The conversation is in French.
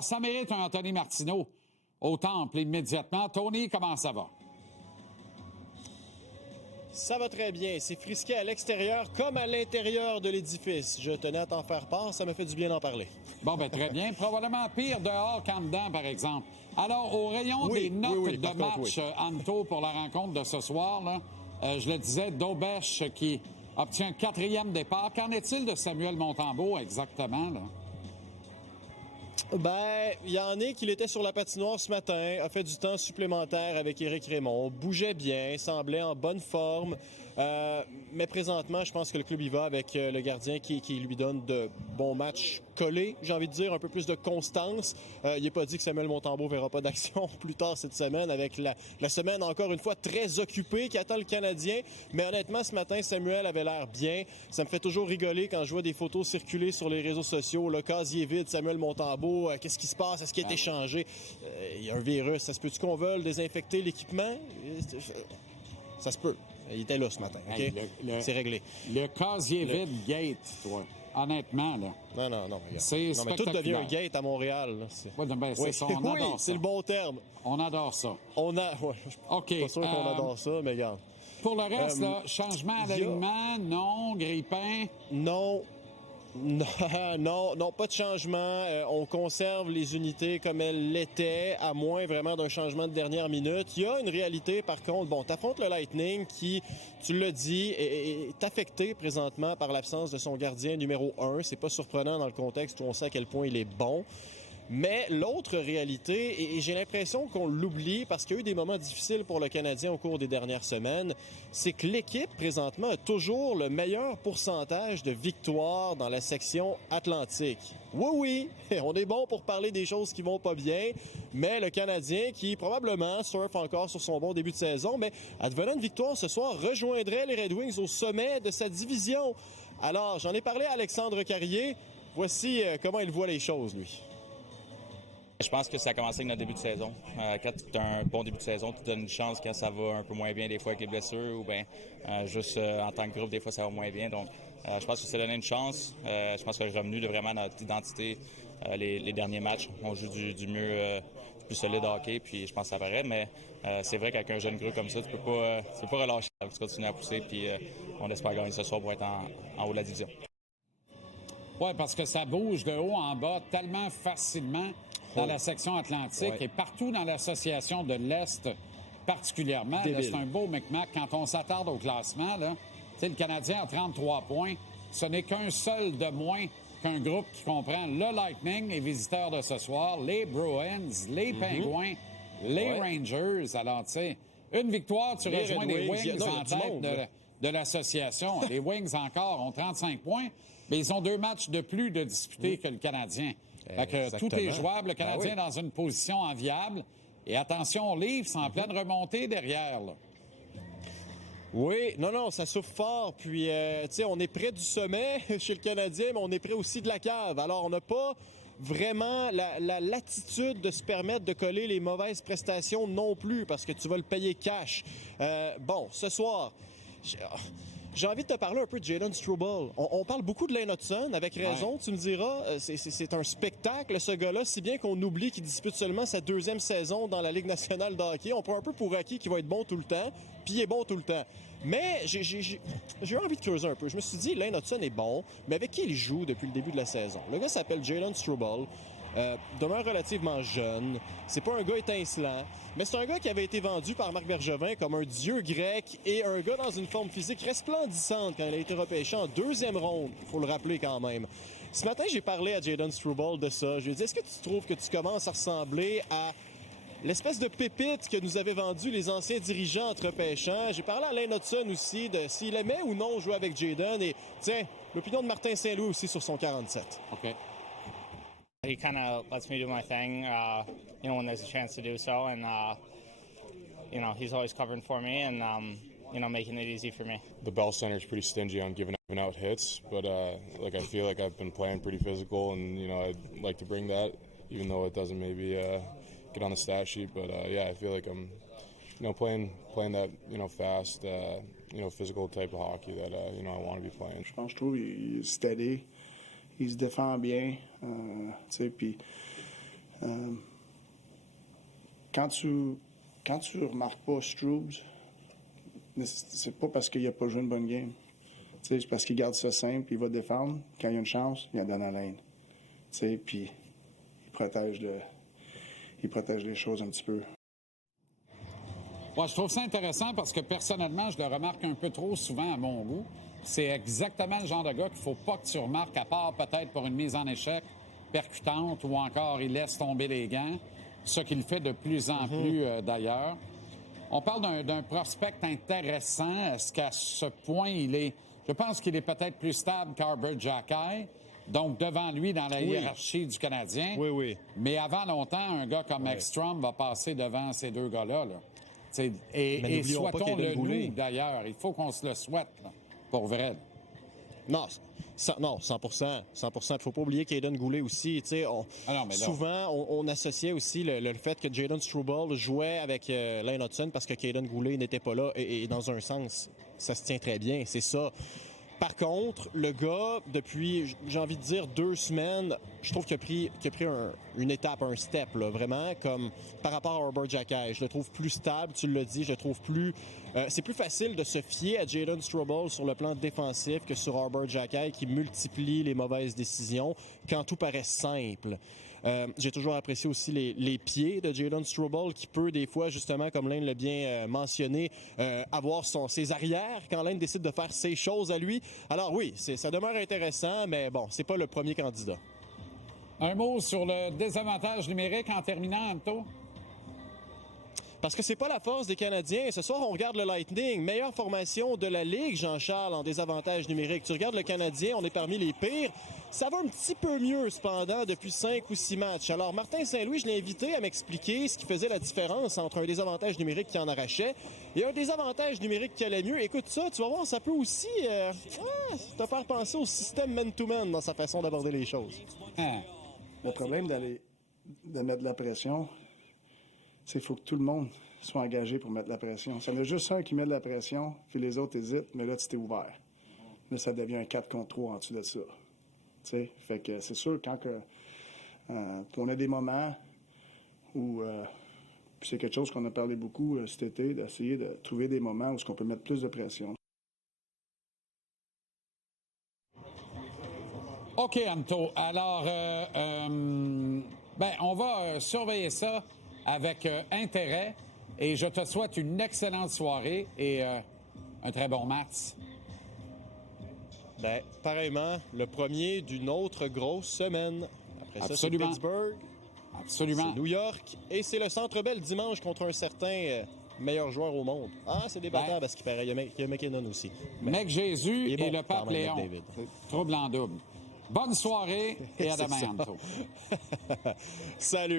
Ça mérite un Anthony Martineau au Temple immédiatement. Tony, comment ça va? Ça va très bien. C'est frisqué à l'extérieur comme à l'intérieur de l'édifice. Je tenais à t'en faire part. Ça m'a fait du bien d'en parler. Bon, ben très bien. Probablement pire dehors qu'en dedans, par exemple. Alors, au rayon des notes de match, Anto, pour la rencontre de ce soir, là, je le disais, Daubèche qui obtient un 4e départ. Qu'en est-il de Samuel Montembeault exactement, là? Ben, il y en a qu'il était sur la patinoire ce matin, a fait du temps supplémentaire avec Éric Raymond, bougeait bien, semblait en bonne forme. Mais présentement, je pense que le club y va avec le gardien qui lui donne de bons matchs collés, j'ai envie de dire, un peu plus de constance. Il n'est pas dit que Samuel Montembeault ne verra pas d'action plus tard cette semaine avec la semaine, encore une fois, très occupée qui attend le Canadien. Mais honnêtement, ce matin, Samuel avait l'air bien. Ça me fait toujours rigoler quand je vois des photos circuler sur les réseaux sociaux. Le casier vide, Samuel Montembeault, qu'est-ce qui se passe? Est-ce qu'il a été changé? Il y a un virus. Ça se peut-tu qu'on veuille désinfecter l'équipement? Ça se peut. Il était là ce matin, OK? Hey, c'est réglé. Le casier vide gate, toi. Honnêtement, là. Non, regarde. C'est non, mais tout devient un gate à Montréal. Là. Ouais, ben, c'est ça, on oui, adore ça. C'est le bon terme. On adore ça. Ouais, je suis pas sûr qu'on adore ça, mais regarde. Pour le reste, là, changement à l'alignement, non, Grippin? Non, pas de changement. On conserve les unités comme elles l'étaient, à moins vraiment d'un changement de dernière minute. Il y a une réalité, par contre. Bon, t'affrontes le Lightning qui, tu l'as dit, est affecté présentement par l'absence de son gardien numéro 1. C'est pas surprenant dans le contexte où on sait à quel point il est bon. Mais l'autre réalité, et j'ai l'impression qu'on l'oublie parce qu'il y a eu des moments difficiles pour le Canadien au cours des dernières semaines, c'est que l'équipe, présentement, a toujours le meilleur pourcentage de victoires dans la section Atlantique. Oui, on est bon pour parler des choses qui vont pas bien, mais le Canadien, qui probablement surfe encore sur son bon début de saison, mais advenant une victoire ce soir, rejoindrait les Red Wings au sommet de sa division. Alors, j'en ai parlé à Alexandre Carrier. Voici comment il voit les choses, lui. Je pense que ça a commencé avec notre début de saison. Quand tu as un bon début de saison, tu te donnes une chance quand ça va un peu moins bien des fois avec les blessures ou bien juste en tant que groupe, des fois ça va moins bien. Donc, je pense que ça donnait une chance. Je pense que le revenu de vraiment notre identité les derniers matchs. On joue du mieux, du plus solide hockey, puis je pense que ça paraît. Mais c'est vrai qu'avec un jeune groupe comme ça, tu peux pas relâcher. Tu continues à pousser, puis on espère gagner ce soir pour être en haut de la division. Oui, parce que ça bouge de haut en bas tellement facilement dans la section atlantique et partout dans l'association de l'Est particulièrement. Là, c'est un beau micmac. Quand on s'attarde au classement, là, le Canadien a 33 points. Ce n'est qu'un seul de moins qu'un groupe qui comprend le Lightning, les visiteurs de ce soir, les Bruins, les Pingouins, les Rangers. Alors, tu sais, une victoire, tu rejoins les Wings en tête de l'association. Les Wings encore ont 35 points, mais ils ont 2 matchs de plus de disputés que le Canadien. Fait que tout est jouable. Le Canadien est dans une position enviable. Et attention, Leafs en pleine remontée derrière. Là. Oui, non, ça souffle fort. Puis, tu sais, on est près du sommet chez le Canadien, mais on est près aussi de la cave. Alors, on n'a pas vraiment la latitude de se permettre de coller les mauvaises prestations non plus, parce que tu vas le payer cash. Bon, ce soir... J'ai envie de te parler un peu de Jalen Struble. On parle beaucoup de Lane Hutson, avec raison, tu me diras. C'est un spectacle, ce gars-là, si bien qu'on oublie qu'il dispute seulement sa 2e saison dans la Ligue nationale de hockey. On prend un peu pour acquis qu'il va être bon tout le temps, puis il est bon tout le temps. Mais j'ai eu envie de creuser un peu. Je me suis dit, Lane Hutson est bon, mais avec qui il joue depuis le début de la saison? Le gars s'appelle Jalen Struble. Demeure relativement jeune. C'est pas un gars étincelant, mais c'est un gars qui avait été vendu par Marc Bergevin comme un dieu grec et un gars dans une forme physique resplendissante quand il a été repêché en 2e ronde, il faut le rappeler quand même. Ce matin, j'ai parlé à Jalen Struble de ça. Je lui ai dit, est-ce que tu trouves que tu commences à ressembler à l'espèce de pépite que nous avaient vendu les anciens dirigeants entre repêchant? J'ai parlé à Lane Hutson aussi de s'il aimait ou non jouer avec Jalen et, tiens, l'opinion de Martin Saint-Louis aussi sur son 47. OK. He kind of lets me do my thing, when there's a chance to do so, and he's always covering for me and making it easy for me. The Bell Center is pretty stingy on giving out hits, but I feel like I've been playing pretty physical, and I'd like to bring that, even though it doesn't maybe get on the stat sheet. But I feel like I'm playing that fast, physical type of hockey that I want to be playing. Je trouve qu'il est steady. Il se défend bien, puis Quand tu remarques pas Strubs, c'est pas parce qu'il n'a pas joué une bonne game. C'est parce qu'il garde ça simple, il va défendre. Quand il y a une chance, il en donne à l'aine. Puis il protège les choses un petit peu. Ouais, je trouve ça intéressant parce que personnellement, je le remarque un peu trop souvent à mon goût. C'est exactement le genre de gars qu'il ne faut pas que tu remarques, à part peut-être pour une mise en échec percutante ou encore il laisse tomber les gants, ce qu'il fait de plus en plus d'ailleurs. On parle d'un prospect intéressant. Est-ce qu'à ce point, je pense qu'il est peut-être plus stable qu'Arbor Xhekaj, donc devant lui dans la hiérarchie du Canadien. Oui. Mais avant longtemps, un gars comme Ekstrom va passer devant ces deux gars-là. Et souhaitons le nous, d'ailleurs. Il faut qu'on se le souhaite, là, pour vrai. Non, 100%. 100%. Il ne faut pas oublier qu'Aiden Goulet aussi. Souvent, on associait aussi le fait que Jayden Struble jouait avec Lane Hudson parce que Caden Goulet n'était pas là. Et dans un sens, ça se tient très bien. C'est ça. Par contre, le gars, depuis, j'ai envie de dire 2 semaines, je trouve qu'il a pris une étape, un step, là, vraiment, comme par rapport à Arbor Xhekaj. Je le trouve plus stable, tu l'as dit, je le trouve plus... c'est plus facile de se fier à Jayden Struble sur le plan défensif que sur Arbor Xhekaj qui multiplie les mauvaises décisions quand tout paraît simple. J'ai toujours apprécié aussi les pieds de Jayden Struble qui peut des fois, justement, comme Lane l'a bien mentionné, avoir ses arrières quand Lane décide de faire ses choses à lui. Alors oui, ça demeure intéressant, mais bon, c'est pas le premier candidat. Un mot sur le désavantage numérique en terminant, Anto? Parce que c'est pas la force des Canadiens. Ce soir, on regarde le Lightning. Meilleure formation de la Ligue, Jean-Charles, en désavantage numérique. Tu regardes le Canadien, on est parmi les pires. Ça va un petit peu mieux, cependant, depuis 5 ou 6 matchs. Alors, Martin Saint-Louis, je l'ai invité à m'expliquer ce qui faisait la différence entre un désavantage numérique qui en arrachait et un désavantage numérique qui allait mieux. Écoute ça, tu vas voir, ça peut aussi te faire penser au système man-to-man dans sa façon d'aborder les choses. Le problème de mettre de la pression, c'est qu'il faut que tout le monde soit engagé pour mettre de la pression. Ça en a juste un qui met de la pression, puis les autres hésitent, mais là, tu t'es ouvert. Là, ça devient un 4 contre 3 en dessous de ça. T'sais? Fait que c'est sûr, quand on a des moments où... puis c'est quelque chose qu'on a parlé beaucoup cet été, d'essayer de trouver des moments où on peut mettre plus de pression. OK, Anto. Alors, on va surveiller ça avec intérêt et je te souhaite une excellente soirée et un très bon match. Pareillement, le premier d'une autre grosse semaine. Après ça, c'est Pittsburgh. Absolument. C'est New York et c'est le Centre Bell dimanche contre un certain meilleur joueur au monde. C'est débattable parce qu'il paraît. Il y a McKinnon aussi. Mec Jésus et le pape Léon. Trouble en double. Bonne soirée et à demain, Anto. Salut.